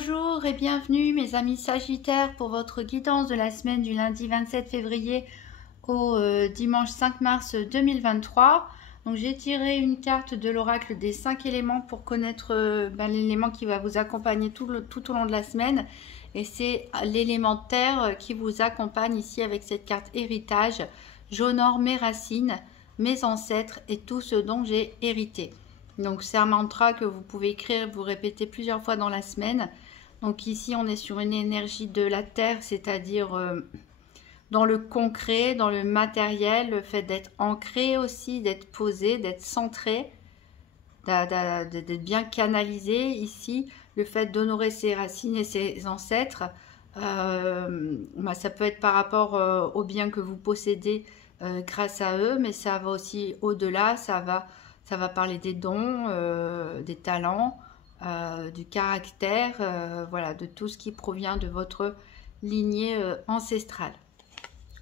Bonjour et bienvenue mes amis Sagittaires pour votre guidance de la semaine du lundi 27 février au dimanche 5 mars 2023. Donc j'ai tiré une carte de l'oracle des 5 éléments pour connaître l'élément qui va vous accompagner tout au long de la semaine. Et c'est l'élément terre qui vous accompagne ici avec cette carte héritage. J'honore mes racines, mes ancêtres et tout ce dont j'ai hérité. Donc c'est un mantra que vous pouvez écrire, vous répéter plusieurs fois dans la semaine. Donc ici on est sur une énergie de la terre, c'est-à-dire dans le concret, dans le matériel, le fait d'être ancré aussi, d'être posé, d'être centré, d'être bien canalisé ici. Le fait d'honorer ses racines et ses ancêtres, ça peut être par rapport aux biens que vous possédez grâce à eux, mais ça va aussi au-delà, ça va parler des dons, des talents, du caractère, voilà, de tout ce qui provient de votre lignée ancestrale.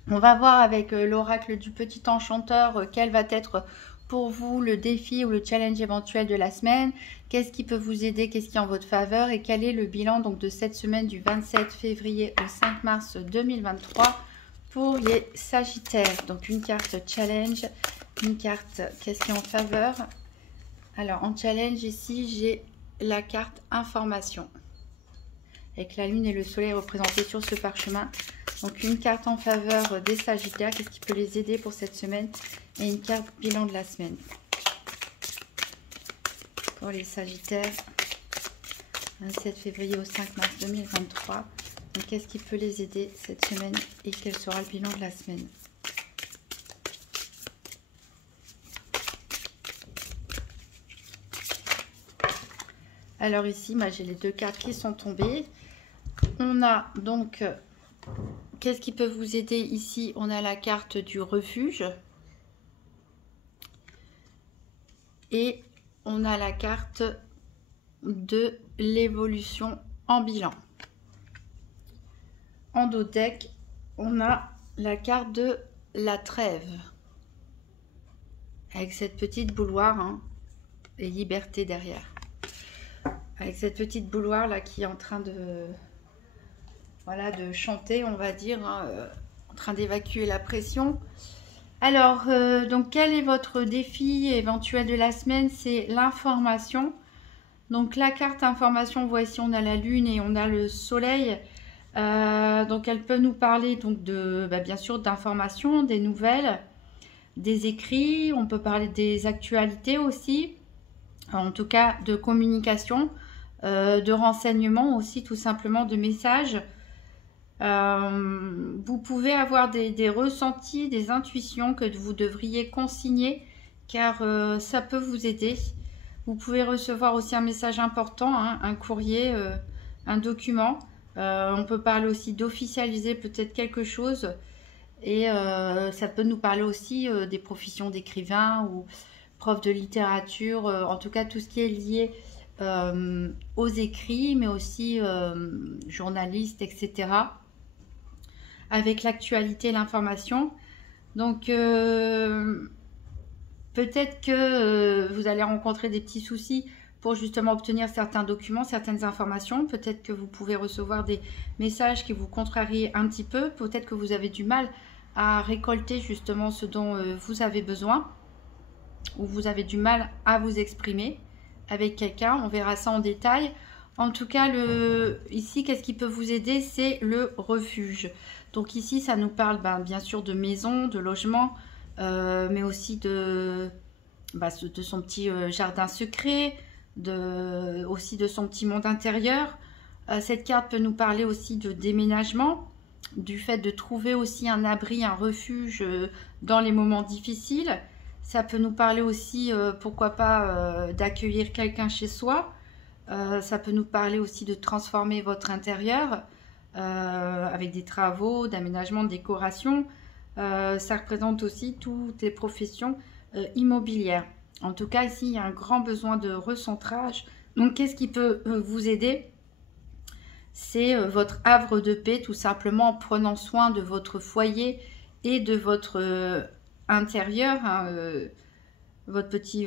On va voir avec l'oracle du petit enchanteur quel va être pour vous le défi ou le challenge éventuel de la semaine. Qu'est-ce qui peut vous aider, qu'est-ce qui est en votre faveur et quel est le bilan donc de cette semaine du 27 février au 5 mars 2023 pour les Sagittaires. Donc une carte challenge, une carte qu'est-ce qui est en faveur. Alors en challenge ici j'ai la carte information avec la lune et le soleil représentés sur ce parchemin. Donc une carte en faveur des Sagittaires, qu'est-ce qui peut les aider pour cette semaine, et une carte bilan de la semaine pour les Sagittaires 27 février au 5 mars 2023. Donc qu'est-ce qui peut les aider cette semaine et quel sera le bilan de la semaine? Alors ici, j'ai les deux cartes qui sont tombées. On a donc, qu'est-ce qui peut vous aider ici? On a la carte du refuge. Et on a la carte de l'évolution en bilan. En dos deck, on a la carte de la trêve. Avec cette petite bouilloire et liberté derrière. Avec cette petite bouilloire là qui est en train de, voilà, de chanter, on va dire, en train d'évacuer la pression. Alors, donc quel est votre défi éventuel de la semaine? C'est l'information. Donc la carte information, vous voyez ici on a la lune et on a le soleil. Donc elle peut nous parler donc de, bien sûr, d'informations, des nouvelles, des écrits. On peut parler des actualités aussi, en tout cas de communication. De renseignements aussi, tout simplement de messages. Vous pouvez avoir des ressentis, des intuitions que vous devriez consigner car ça peut vous aider. Vous pouvez recevoir aussi un message important, un courrier, un document. On peut parler aussi d'officialiser peut-être quelque chose et ça peut nous parler aussi des professions d'écrivain ou prof de littérature, en tout cas tout ce qui est lié aux écrits, mais aussi journalistes, etc. Avec l'actualité, l'information. Donc, peut-être que vous allez rencontrer des petits soucis pour justement obtenir certains documents, certaines informations. Peut-être que vous pouvez recevoir des messages qui vous contrarient un petit peu. Peut-être que vous avez du mal à récolter justement ce dont vous avez besoin, ou vous avez du mal à vous exprimer avec quelqu'un. On verra ça en détail. En tout cas, ici, qu'est-ce qui peut vous aider? C'est le refuge. Donc ici, ça nous parle bien sûr de maison, de logement, mais aussi de son petit jardin secret, aussi de son petit monde intérieur. Cette carte peut nous parler aussi de déménagement, du fait de trouver aussi un abri, un refuge dans les moments difficiles. Ça peut nous parler aussi, pourquoi pas, d'accueillir quelqu'un chez soi. Ça peut nous parler aussi de transformer votre intérieur avec des travaux, d'aménagement, de décoration. Ça représente aussi toutes les professions immobilières. En tout cas, ici, il y a un grand besoin de recentrage. Donc, qu'est-ce qui peut vous aider? C'est votre havre de paix, tout simplement en prenant soin de votre foyer et de votre intérieur, votre petit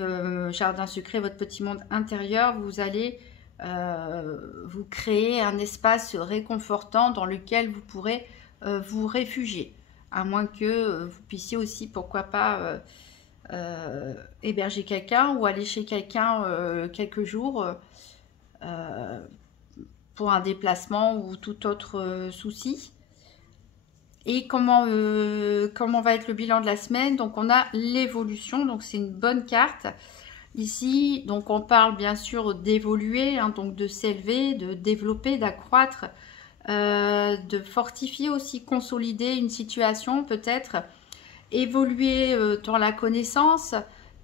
jardin secret, votre petit monde intérieur. Vous allez vous créer un espace réconfortant dans lequel vous pourrez vous réfugier. À moins que vous puissiez aussi, pourquoi pas, héberger quelqu'un ou aller chez quelqu'un quelques jours pour un déplacement ou tout autre souci. Et comment va être le bilan de la semaine? Donc on a l'évolution, donc c'est une bonne carte. Ici, donc on parle bien sûr d'évoluer, hein, donc de s'élever, de développer, d'accroître, de fortifier aussi, consolider une situation peut-être, évoluer dans la connaissance,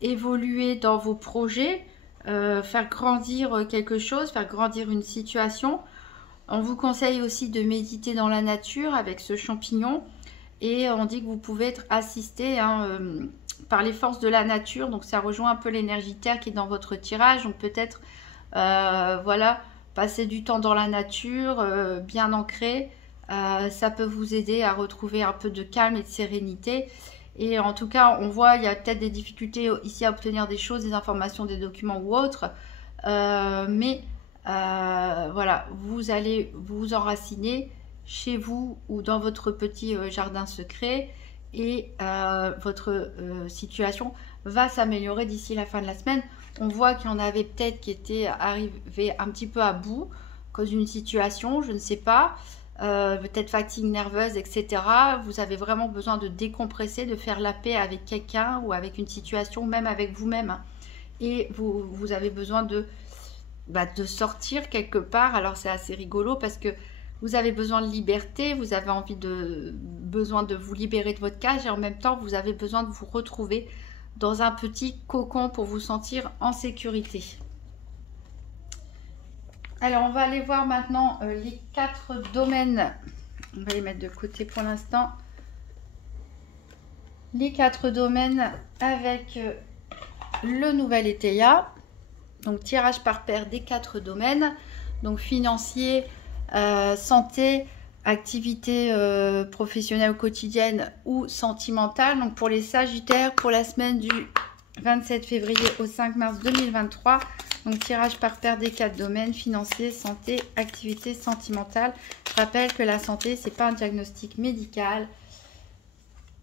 évoluer dans vos projets, faire grandir quelque chose, faire grandir une situation. On vous conseille aussi de méditer dans la nature avec ce champignon et on dit que vous pouvez être assisté par les forces de la nature, donc ça rejoint un peu l'énergie terre qui est dans votre tirage, donc peut-être voilà, passer du temps dans la nature, bien ancré, ça peut vous aider à retrouver un peu de calme et de sérénité. Et en tout cas, on voit, il y a peut-être des difficultés ici à obtenir des choses, des informations, des documents ou autres, mais voilà, vous allez vous enraciner chez vous ou dans votre petit jardin secret et votre situation va s'améliorer d'ici la fin de la semaine. On voit qu'il y en avait peut-être qui étaient arrivés un petit peu à bout à cause d'une situation, je ne sais pas, peut-être fatigue nerveuse, etc. Vous avez vraiment besoin de décompresser, de faire la paix avec quelqu'un ou avec une situation, même avec vous-même, hein. Et vous avez besoin de sortir quelque part. Alors c'est assez rigolo parce que vous avez besoin de liberté, vous avez besoin de vous libérer de votre cage et en même temps vous avez besoin de vous retrouver dans un petit cocon pour vous sentir en sécurité. Alors on va aller voir maintenant les 4 domaines. On va les mettre de côté pour l'instant. Les 4 domaines avec le nouvel ETEIA. Donc tirage par paire des 4 domaines. Donc financier, santé, activité professionnelle ou quotidienne ou sentimentale. Donc pour les Sagittaires, pour la semaine du 27 février au 5 mars 2023. Donc tirage par paire des 4 domaines, financier, santé, activité sentimentale. Je rappelle que la santé, c'est pas un diagnostic médical,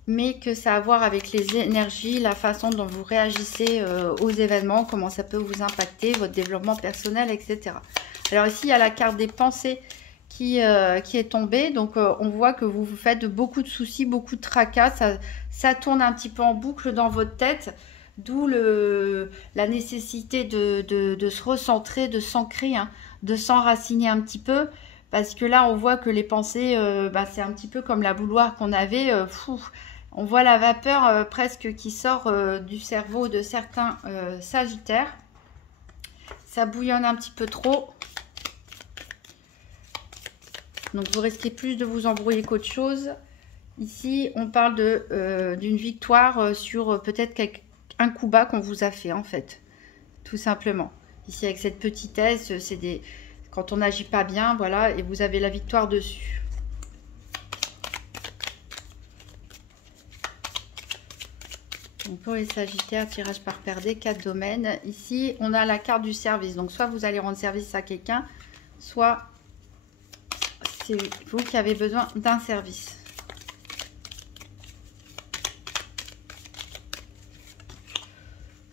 mais que ça a à voir avec les énergies, la façon dont vous réagissez aux événements, comment ça peut vous impacter, votre développement personnel, etc. Alors ici, il y a la carte des pensées qui est tombée. Donc on voit que vous vous faites beaucoup de soucis, beaucoup de tracas. Ça tourne un petit peu en boucle dans votre tête. D'où la nécessité de se recentrer, de s'ancrer, hein, de s'enraciner un petit peu. Parce que là, on voit que les pensées, c'est un petit peu comme la bouilloire qu'on avait. On voit la vapeur presque qui sort du cerveau de certains sagittaires. Ça bouillonne un petit peu trop. Donc, vous risquez plus de vous embrouiller qu'autre chose. Ici, on parle d'une victoire sur peut-être un coup bas qu'on vous a fait, en fait. Tout simplement. Ici, avec cette petitesse, c'est quand on n'agit pas bien, voilà, et vous avez la victoire dessus. Donc pour les Sagittaires, tirage par paire des 4 domaines. Ici, on a la carte du service. Donc, soit vous allez rendre service à quelqu'un, soit c'est vous qui avez besoin d'un service.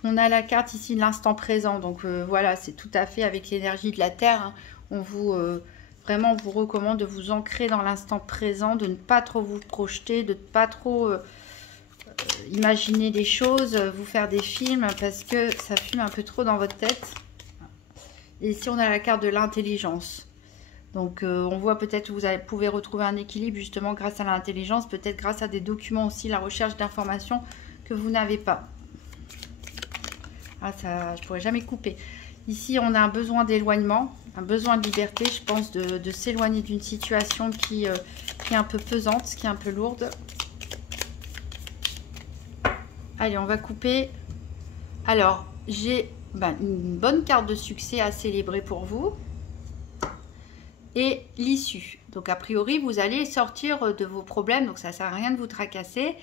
On a la carte ici de l'instant présent. Donc, voilà, c'est tout à fait avec l'énergie de la Terre, hein. On vous... vraiment, on vous recommande de vous ancrer dans l'instant présent, de ne pas trop vous projeter, de ne pas trop... imaginer des choses, vous faire des films parce que ça fume un peu trop dans votre tête. Et ici on a la carte de l'intelligence. Donc on voit peut-être que vous pouvez retrouver un équilibre justement grâce à l'intelligence, peut-être grâce à des documents aussi, la recherche d'informations que vous n'avez pas. Ah ça, je pourrais jamais couper. Ici on a un besoin d'éloignement, un besoin de liberté, je pense de s'éloigner d'une situation qui est un peu pesante, qui est un peu lourde. Allez, on va couper. Alors, j'ai une bonne carte de succès à célébrer pour vous. Et l'issue. Donc, a priori, vous allez sortir de vos problèmes. Donc, ça ne sert à rien de vous tracasser.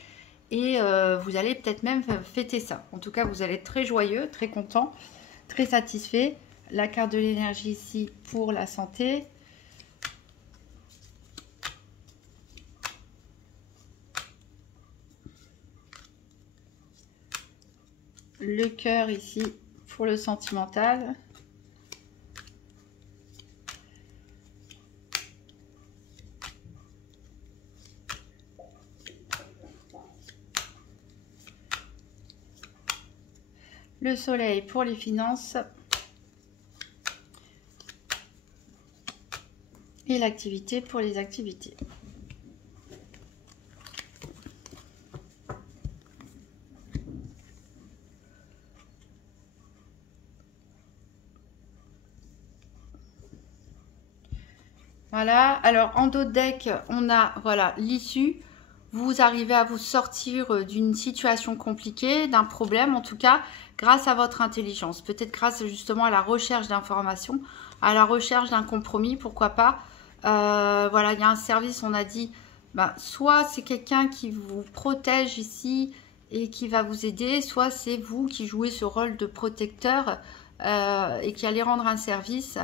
Et vous allez peut-être même fêter ça. En tout cas, vous allez être très joyeux, très content, très satisfait la carte de l'énergie ici pour la santé. Le cœur ici pour le sentimental. Le soleil pour les finances. Et l'activité pour les activités. Voilà, alors en dos de deck, on a voilà l'issue. Vous arrivez à vous sortir d'une situation compliquée, d'un problème en tout cas, grâce à votre intelligence. Peut-être grâce justement à la recherche d'informations, à la recherche d'un compromis, pourquoi pas. Voilà, il y a un service, on a dit, soit c'est quelqu'un qui vous protège ici et qui va vous aider, soit c'est vous qui jouez ce rôle de protecteur et qui allez rendre un service.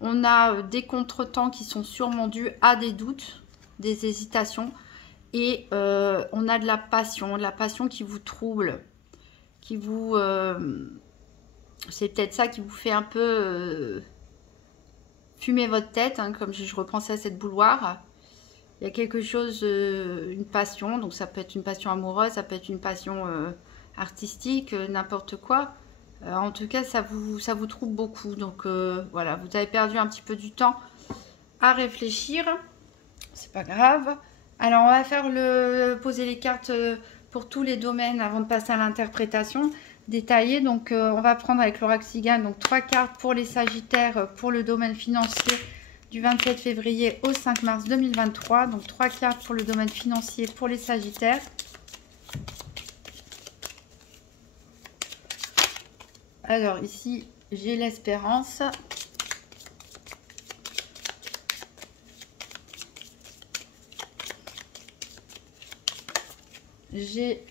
On a des contretemps qui sont sûrement dus à des doutes, des hésitations. Et on a de la passion qui vous trouble, qui vous... c'est peut-être ça qui vous fait un peu fumer votre tête, hein, comme je repensais à cette bouilloire. Il y a quelque chose, une passion, donc ça peut être une passion amoureuse, ça peut être une passion artistique, n'importe quoi. En tout cas, ça vous trouble beaucoup. Donc voilà, vous avez perdu un petit peu du temps à réfléchir. C'est pas grave. Alors, on va faire poser les cartes pour tous les domaines avant de passer à l'interprétation détaillée. Donc, on va prendre avec l'oracle Cigane, donc 3 cartes pour les Sagittaires pour le domaine financier du 27 février au 5 mars 2023. Donc, 3 cartes pour le domaine financier pour les Sagittaires. Alors, ici, j'ai l'espérance. J'ai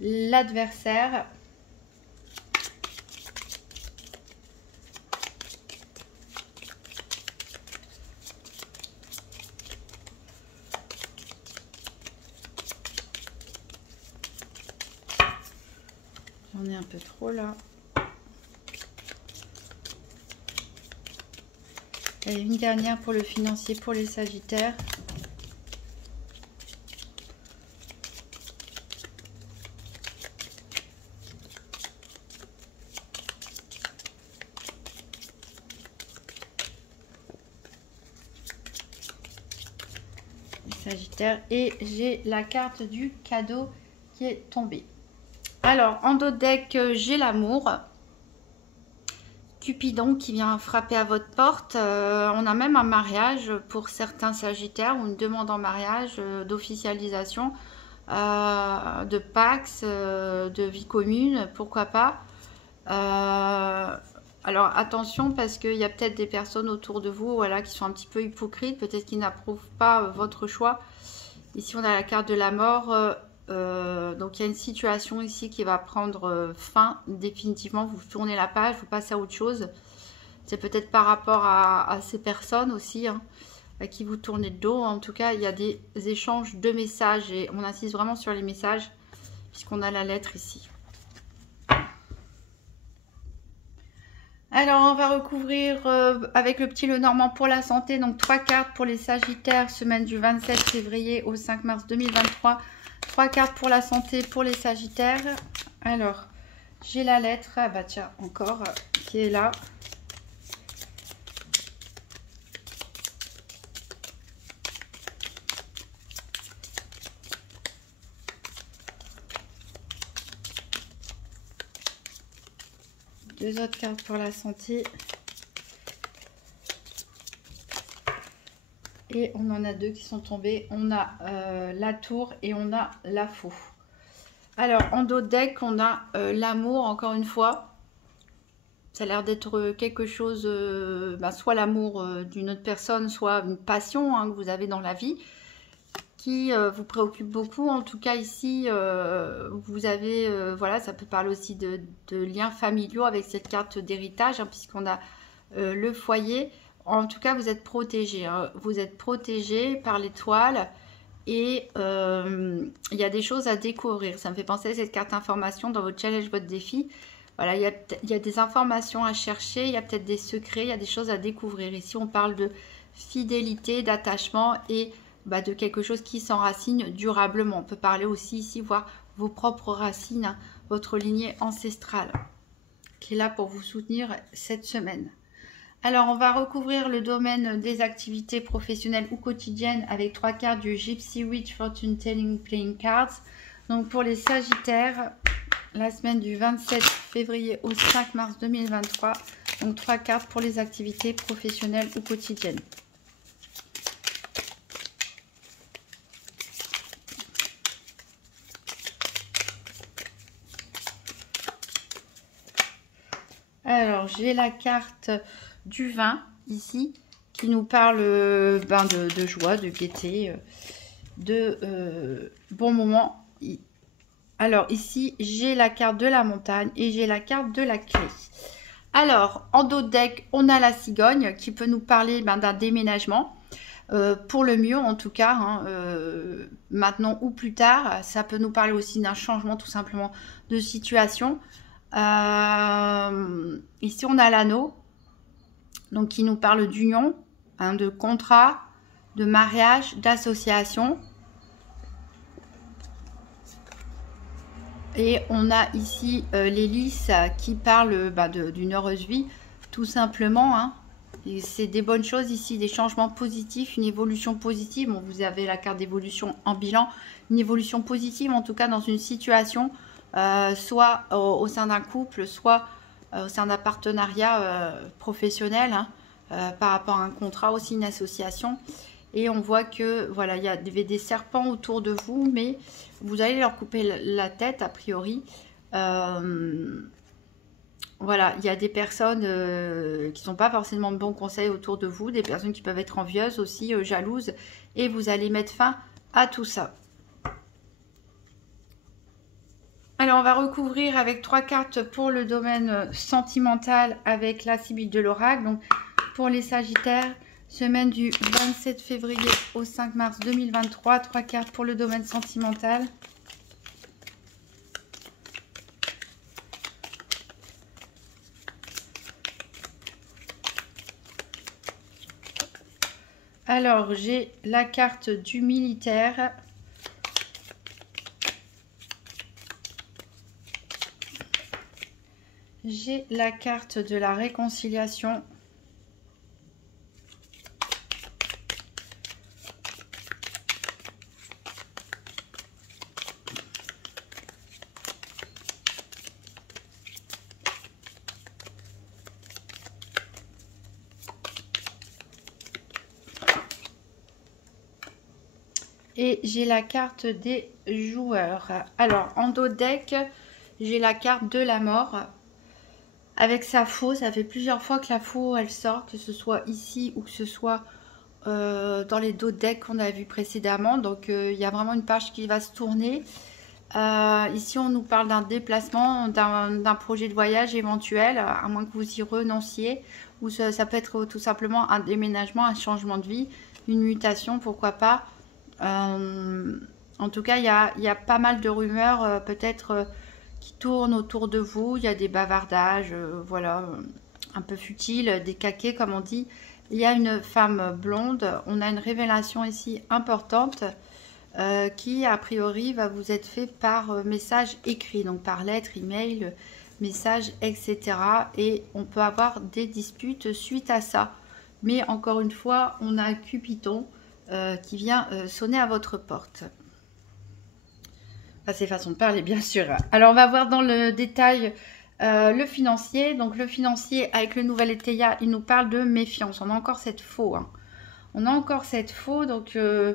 l'adversaire. J'en ai un peu trop là. Et une dernière pour le financier pour les Sagittaires. Sagittaire, et j'ai la carte du cadeau qui est tombée. Alors en dos de deck, j'ai l'amour, Cupidon qui vient frapper à votre porte. On a même un mariage pour certains Sagittaires, ou une demande en mariage, d'officialisation, de Pax, de vie commune, pourquoi pas. Alors attention, parce qu'il y a peut-être des personnes autour de vous, voilà, qui sont un petit peu hypocrites, peut-être qui n'approuvent pas votre choix. Ici on a la carte de la mort, donc il y a une situation ici qui va prendre fin définitivement. Vous tournez la page, vous passez à autre chose. C'est peut-être par rapport à ces personnes aussi, hein, à qui vous tournez le dos. En tout cas, il y a des échanges de messages et on insiste vraiment sur les messages puisqu'on a la lettre ici. Alors, on va recouvrir avec le petit Lenormand pour la santé. Donc, 3 cartes pour les Sagittaires, semaine du 27 février au 5 mars 2023. 3 cartes pour la santé pour les Sagittaires. Alors, j'ai la lettre, ah bah tiens, encore, qui est là. Deux autres cartes pour la santé. Et on en a 2 qui sont tombées. On a la tour et on a la faux. Alors, en dos de deck, on a l'amour, encore une fois. Ça a l'air d'être quelque chose, soit l'amour d'une autre personne, soit une passion, hein, que vous avez dans la vie. qui vous préoccupe beaucoup. En tout cas ici, vous avez, voilà, ça peut parler aussi de liens familiaux avec cette carte d'héritage, hein, puisqu'on a le foyer. En tout cas, vous êtes protégé, hein. Vous êtes protégé par l'étoile et il y a des choses à découvrir. Ça me fait penser à cette carte information dans votre challenge, votre défi. Voilà, il y a des informations à chercher, il y a peut-être des secrets, il y a des choses à découvrir. Ici, on parle de fidélité, d'attachement et de quelque chose qui s'enracine durablement. On peut parler aussi ici, voir vos propres racines, hein, votre lignée ancestrale qui est là pour vous soutenir cette semaine. Alors, on va recouvrir le domaine des activités professionnelles ou quotidiennes avec 3 cartes du Gypsy Witch Fortune Telling Playing Cards. Donc, pour les Sagittaires, la semaine du 27 février au 5 mars 2023. Donc, 3 cartes pour les activités professionnelles ou quotidiennes. Alors, j'ai la carte du vin ici qui nous parle de joie, de gaieté, de bons moments. Alors ici, j'ai la carte de la montagne et j'ai la carte de la clé. Alors, en dos de deck, on a la cigogne qui peut nous parler d'un déménagement. Pour le mieux en tout cas, hein, maintenant ou plus tard. Ça peut nous parler aussi d'un changement tout simplement de situation. Ici, on a l'anneau. Donc, qui nous parle d'union, hein, de contrat, de mariage, d'association. Et on a ici les lys qui parlent d'une heureuse vie, tout simplement. Hein. C'est des bonnes choses ici, des changements positifs, une évolution positive. Bon, vous avez la carte d'évolution en bilan, une évolution positive en tout cas dans une situation, soit au sein d'un couple, soit au sein d'un partenariat professionnel, hein, par rapport à un contrat, aussi une association. Et on voit que voilà, il y avait des serpents autour de vous, mais vous allez leur couper la tête a priori. Voilà, il y a des personnes qui ne sont pas forcément de bons conseils autour de vous, des personnes qui peuvent être envieuses aussi, jalouses, et vous allez mettre fin à tout ça. Alors, on va recouvrir avec 3 cartes pour le domaine sentimental avec la Sibylle de l'Oracle. Donc, pour les Sagittaires, semaine du 27 février au 5 mars 2023. 3 cartes pour le domaine sentimental. Alors, j'ai la carte du militaire. J'ai la carte de la réconciliation. Et j'ai la carte des joueurs. Alors, en dos deck, j'ai la carte de la mort. Avec sa faux, ça fait plusieurs fois que la faux, elle sort, que ce soit ici ou que ce soit dans les dos decks qu'on a vu précédemment. Donc, il y a vraiment une page qui va se tourner. Ici, on nous parle d'un déplacement, d'un projet de voyage éventuel, à moins que vous y renonciez. Ou ça peut être tout simplement un déménagement, un changement de vie, une mutation, pourquoi pas. En tout cas, il y a pas mal de rumeurs, peut-être qui tournent autour de vous. Il y a des bavardages, voilà, un peu futiles, des caquets comme on dit. Il y a une femme blonde. On a une révélation ici importante qui, a priori, va vous être fait par message écrit, donc par lettre, email, message, etc. Et on peut avoir des disputes suite à ça. Mais encore une fois, on a Cupidon qui vient sonner à votre porte. C'est façon de parler, bien sûr. Alors, on va voir dans le détail le financier. Donc, le financier, avec le nouvel Éteia, il nous parle de méfiance. On a encore cette faux. Hein. On a encore cette faux. Donc, je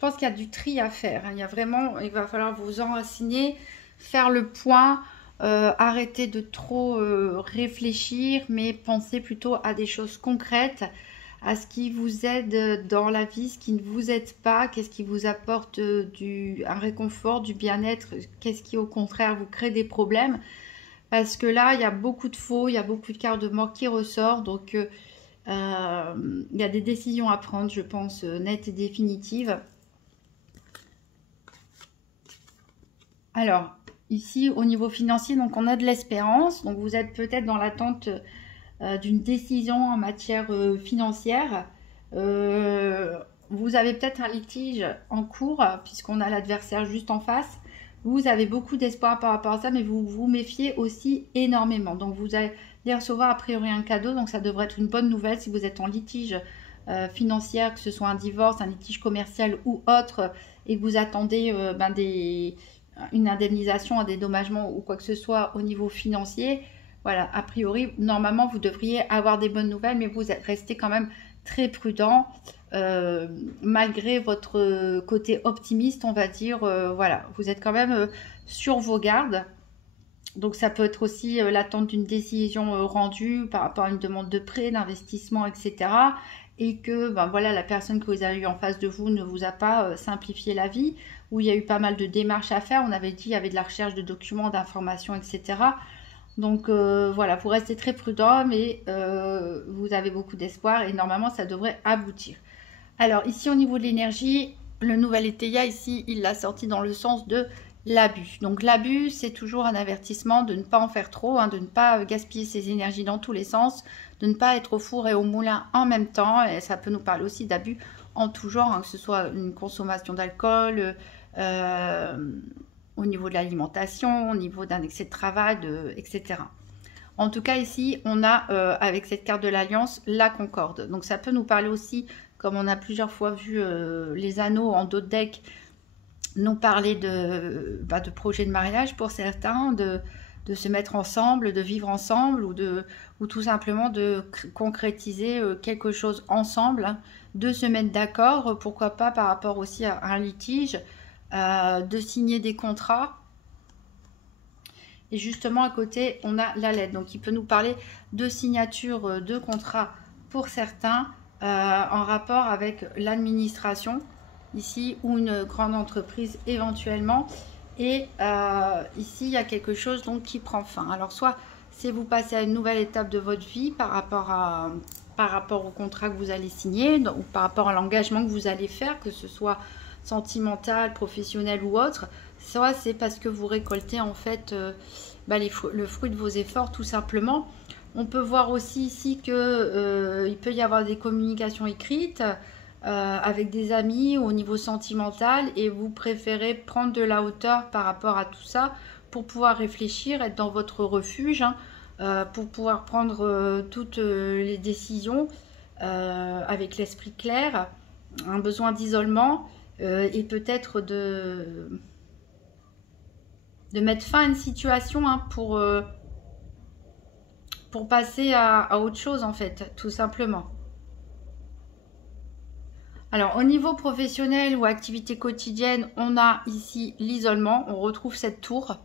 pense qu'il y a du tri à faire. Hein. Il y a vraiment, il va falloir vous enraciner, faire le point, arrêter de trop réfléchir, mais penser plutôt à des choses concrètes. à ce qui vous aide dans la vie, ce qui ne vous aide pas, qu'est-ce qui vous apporte un réconfort, du bien-être, qu'est-ce qui au contraire vous crée des problèmes. Parce que là, il y a beaucoup de faux, il y a beaucoup de cartes de mort qui ressortent. Donc, il y a des décisions à prendre, je pense, nettes et définitives. Alors, ici, au niveau financier, donc on a de l'espérance. Donc, vous êtes peut-être dans l'attente d'une décision en matière financière. Vous avez peut-être un litige en cours, puisqu'on a l'adversaire juste en face. Vous avez beaucoup d'espoir par rapport à ça, mais vous vous méfiez aussi énormément. Donc, vous allez recevoir a priori un cadeau. Donc, ça devrait être une bonne nouvelle si vous êtes en litige financier, que ce soit un divorce, un litige commercial ou autre, et que vous attendez une indemnisation, un dédommagement ou quoi que ce soit au niveau financier. Voilà, a priori, normalement, vous devriez avoir des bonnes nouvelles, mais vous restez quand même très prudent, malgré votre côté optimiste, on va dire. Voilà, vous êtes quand même sur vos gardes. Donc, ça peut être aussi l'attente d'une décision rendue par rapport à une demande de prêt, d'investissement, etc. Et que voilà, la personne que vous avez eu en face de vous ne vous a pas simplifié la vie, où il y a eu pas mal de démarches à faire. On avait dit qu'il y avait de la recherche de documents, d'informations, etc. Donc voilà, vous restez très prudent, mais vous avez beaucoup d'espoir et normalement ça devrait aboutir. Alors ici au niveau de l'énergie, le nouvel étéia ici, il l'a sorti dans le sens de l'abus. Donc l'abus, c'est toujours un avertissement de ne pas en faire trop, de ne pas gaspiller ses énergies dans tous les sens, de ne pas être au four et au moulin en même temps. Et ça peut nous parler aussi d'abus en tout genre, que ce soit une consommation d'alcool, au niveau de l'alimentation, au niveau d'un excès de travail, etc. En tout cas, ici, on a, avec cette carte de l'Alliance, la Concorde. Donc, ça peut nous parler aussi, comme on a plusieurs fois vu les anneaux en dos de deck, nous parler de projets de mariage pour certains, de se mettre ensemble, de vivre ensemble, ou tout simplement de concrétiser quelque chose ensemble, de se mettre d'accord, pourquoi pas par rapport aussi à un litige, de signer des contrats. Et justement à côté on a la lettre, donc il peut nous parler de signature de contrats pour certains en rapport avec l'administration ici, ou une grande entreprise éventuellement. Et ici il y a quelque chose donc qui prend fin. Alors soit c'est vous passez à une nouvelle étape de votre vie par rapport au contrat que vous allez signer, ou par rapport à l'engagement que vous allez faire, que ce soit sentimental, professionnel ou autre, soit c'est parce que vous récoltez en fait le fruit de vos efforts tout simplement. On peut voir aussi ici que il peut y avoir des communications écrites avec des amis au niveau sentimental, et vous préférez prendre de la hauteur par rapport à tout ça pour pouvoir réfléchir, être dans votre refuge, pour pouvoir prendre toutes les décisions avec l'esprit clair, un besoin d'isolement. Et peut-être de mettre fin à une situation pour passer à autre chose en fait, tout simplement. Alors au niveau professionnel ou activité quotidienne, on a ici l'isolement, on retrouve cette tour.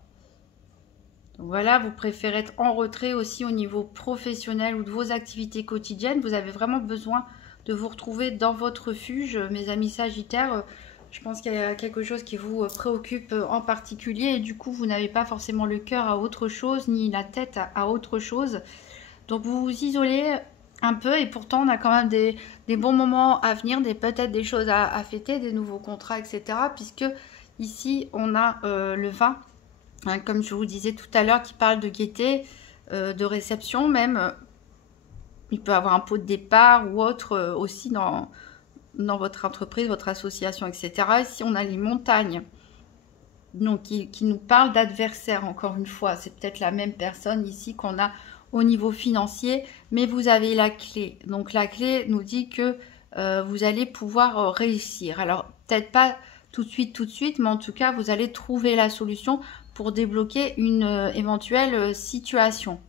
Donc voilà, vous préférez être en retrait aussi au niveau professionnel ou de vos activités quotidiennes. Vous avez vraiment besoin de vous retrouver dans votre refuge, mes amis Sagittaires. Je pense qu'il y a quelque chose qui vous préoccupe en particulier, et du coup vous n'avez pas forcément le cœur à autre chose, ni la tête à autre chose. Donc vous vous isolez un peu, et pourtant on a quand même des bons moments à venir, peut-être des choses à fêter, des nouveaux contrats, etc. Puisque ici on a le vin, hein, comme je vous disais tout à l'heure, qui parle de gaieté, de réception même. Il peut avoir un pot de départ ou autre aussi dans votre entreprise, votre association, etc. Ici, on a les montagnes, donc qui nous parlent d'adversaires, encore une fois. C'est peut-être la même personne ici qu'on a au niveau financier, mais vous avez la clé. Donc, la clé nous dit que vous allez pouvoir réussir. Alors, peut-être pas tout de suite, mais en tout cas, vous allez trouver la solution pour débloquer une éventuelle situation.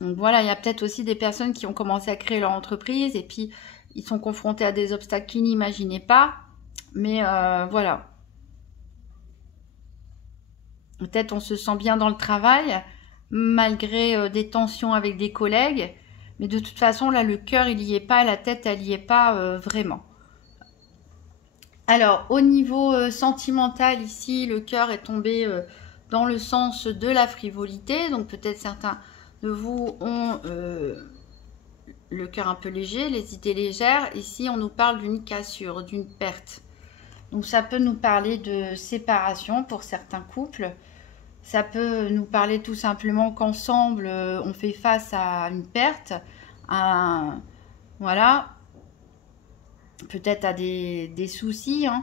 Donc voilà, il y a peut-être aussi des personnes qui ont commencé à créer leur entreprise et puis ils sont confrontés à des obstacles qu'ils n'imaginaient pas. Mais voilà. Peut-être on se sent bien dans le travail, malgré des tensions avec des collègues. Mais de toute façon, là, le cœur, il n'y est pas, la tête, elle n'y est pas vraiment. Alors, au niveau sentimental, ici, le cœur est tombé dans le sens de la frivolité. Donc, peut-être certains de vous ont le cœur un peu léger, les idées légères. Ici, on nous parle d'une cassure, d'une perte. Donc, ça peut nous parler de séparation pour certains couples. Ça peut nous parler tout simplement qu'ensemble, on fait face à une perte, voilà, peut-être à des soucis. Hein.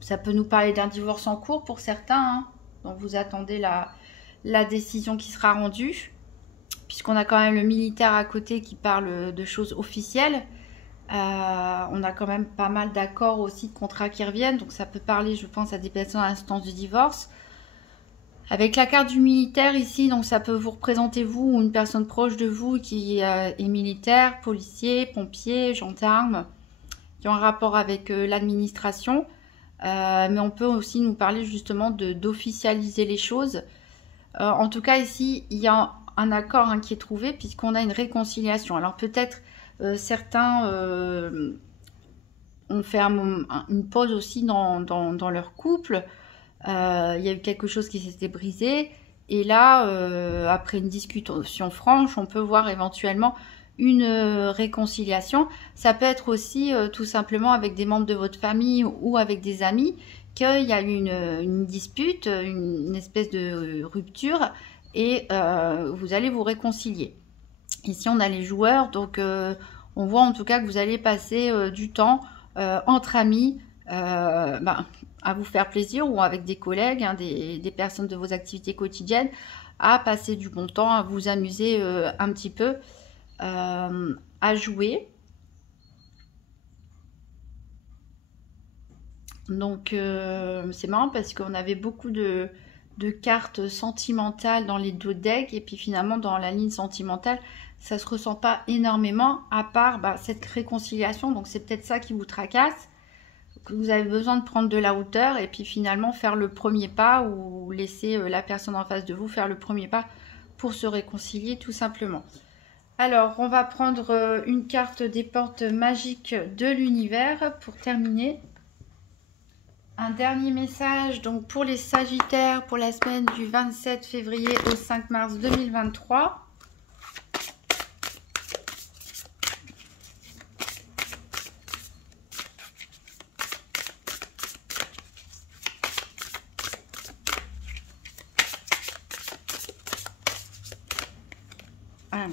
Ça peut nous parler d'un divorce en cours pour certains. Hein. Donc vous attendez la décision qui sera rendue, puisqu'on a quand même le militaire à côté qui parle de choses officielles. On a quand même pas mal d'accords aussi, de contrats qui reviennent. Donc ça peut parler, je pense, à des personnes à l'instance de divorce. Avec la carte du militaire ici, donc ça peut vous représenter vous ou une personne proche de vous qui est militaire, policier, pompier, gendarme, qui ont un rapport avec l'administration. Mais on peut aussi nous parler justement d'officialiser les choses. En tout cas ici, il y a un accord qui est trouvé puisqu'on a une réconciliation. Alors peut-être certains ont fait une pause aussi dans leur couple. Il y a eu quelque chose qui s'était brisé. Et là, après une discussion franche, on peut voir éventuellement une réconciliation. Ça peut être aussi tout simplement avec des membres de votre famille ou avec des amis qu'il y a eu une dispute, une espèce de rupture et vous allez vous réconcilier. Ici, on a les joueurs, donc on voit en tout cas que vous allez passer du temps entre amis, à vous faire plaisir ou avec des collègues, des personnes de vos activités quotidiennes, à passer du bon temps, à vous amuser un petit peu, à jouer. Donc c'est marrant parce qu'on avait beaucoup de cartes sentimentales dans les deux decks et puis finalement dans la ligne sentimentale ça se ressent pas énormément à part cette réconciliation. Donc c'est peut-être ça qui vous tracasse, que vous avez besoin de prendre de la hauteur et puis finalement faire le premier pas ou laisser la personne en face de vous faire le premier pas pour se réconcilier tout simplement. Alors on va prendre une carte des portes magiques de l'univers pour terminer. Un dernier message donc pour les Sagittaires pour la semaine du 27 février au 5 mars 2023. Alors,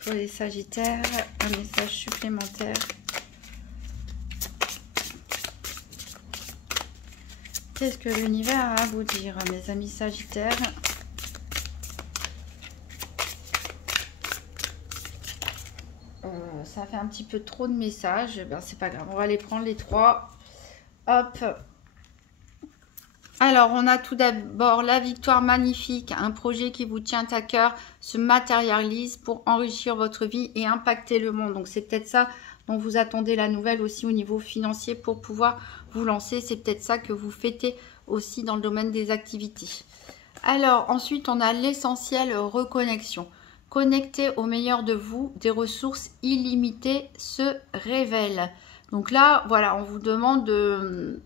pour les Sagittaires, un message supplémentaire. Qu'est-ce que l'univers a à vous dire, mes amis Sagittaires? Ça fait un petit peu trop de messages. Ben, c'est pas grave, on va les prendre les trois. Hop. Alors, on a tout d'abord la victoire magnifique. Un projet qui vous tient à cœur se matérialise pour enrichir votre vie et impacter le monde. Donc, c'est peut-être ça dont vous attendez la nouvelle aussi au niveau financier pour pouvoir vous lancer. C'est peut-être ça que vous fêtez aussi dans le domaine des activités. Alors, ensuite, on a l'essentiel reconnexion. Connecté au meilleur de vous, des ressources illimitées se révèlent. Donc là, voilà, on vous demande de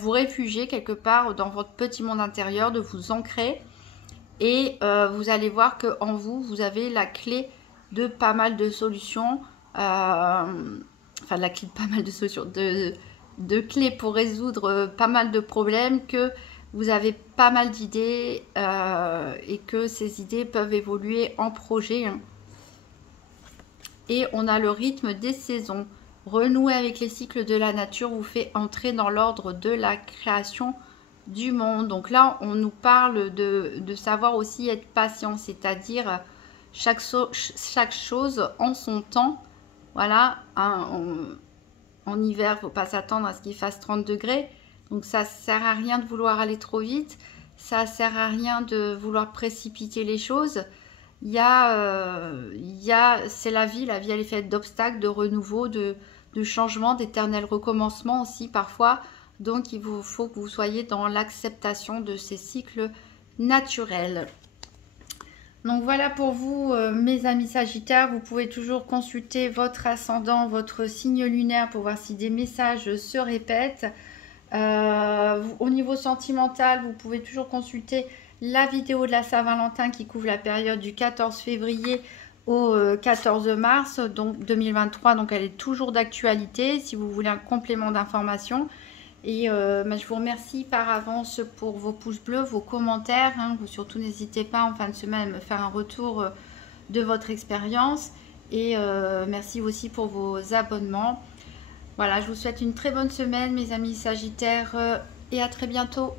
vous réfugier quelque part dans votre petit monde intérieur, de vous ancrer. Et vous allez voir qu'en vous, vous avez la clé de pas mal de solutions. La clé de pas mal de solutions, de clés pour résoudre pas mal de problèmes, que vous avez pas mal d'idées et que ces idées peuvent évoluer en projet. Et on a le rythme des saisons. Renouer avec les cycles de la nature vous fait entrer dans l'ordre de la création du monde. Donc là, on nous parle de savoir aussi être patient, c'est-à-dire chaque chose en son temps. Voilà, en hiver, il ne faut pas s'attendre à ce qu'il fasse 30 degrés. Donc ça ne sert à rien de vouloir aller trop vite. Ça ne sert à rien de vouloir précipiter les choses. C'est la vie elle est faite d'obstacles, de renouveau, de changements, d'éternels recommencements aussi parfois. Donc il vous faut que vous soyez dans l'acceptation de ces cycles naturels. Donc voilà pour vous, mes amis Sagittaires. Vous pouvez toujours consulter votre ascendant, votre signe lunaire pour voir si des messages se répètent. Au niveau sentimental, vous pouvez toujours consulter la vidéo de la Saint-Valentin qui couvre la période du 14 février au 14 mars donc 2023. Donc elle est toujours d'actualité si vous voulez un complément d'information. Et je vous remercie par avance pour vos pouces bleus, vos commentaires. Surtout, n'hésitez pas en fin de semaine à me faire un retour de votre expérience. Et merci aussi pour vos abonnements. Voilà, je vous souhaite une très bonne semaine, mes amis Sagittaires. Et à très bientôt.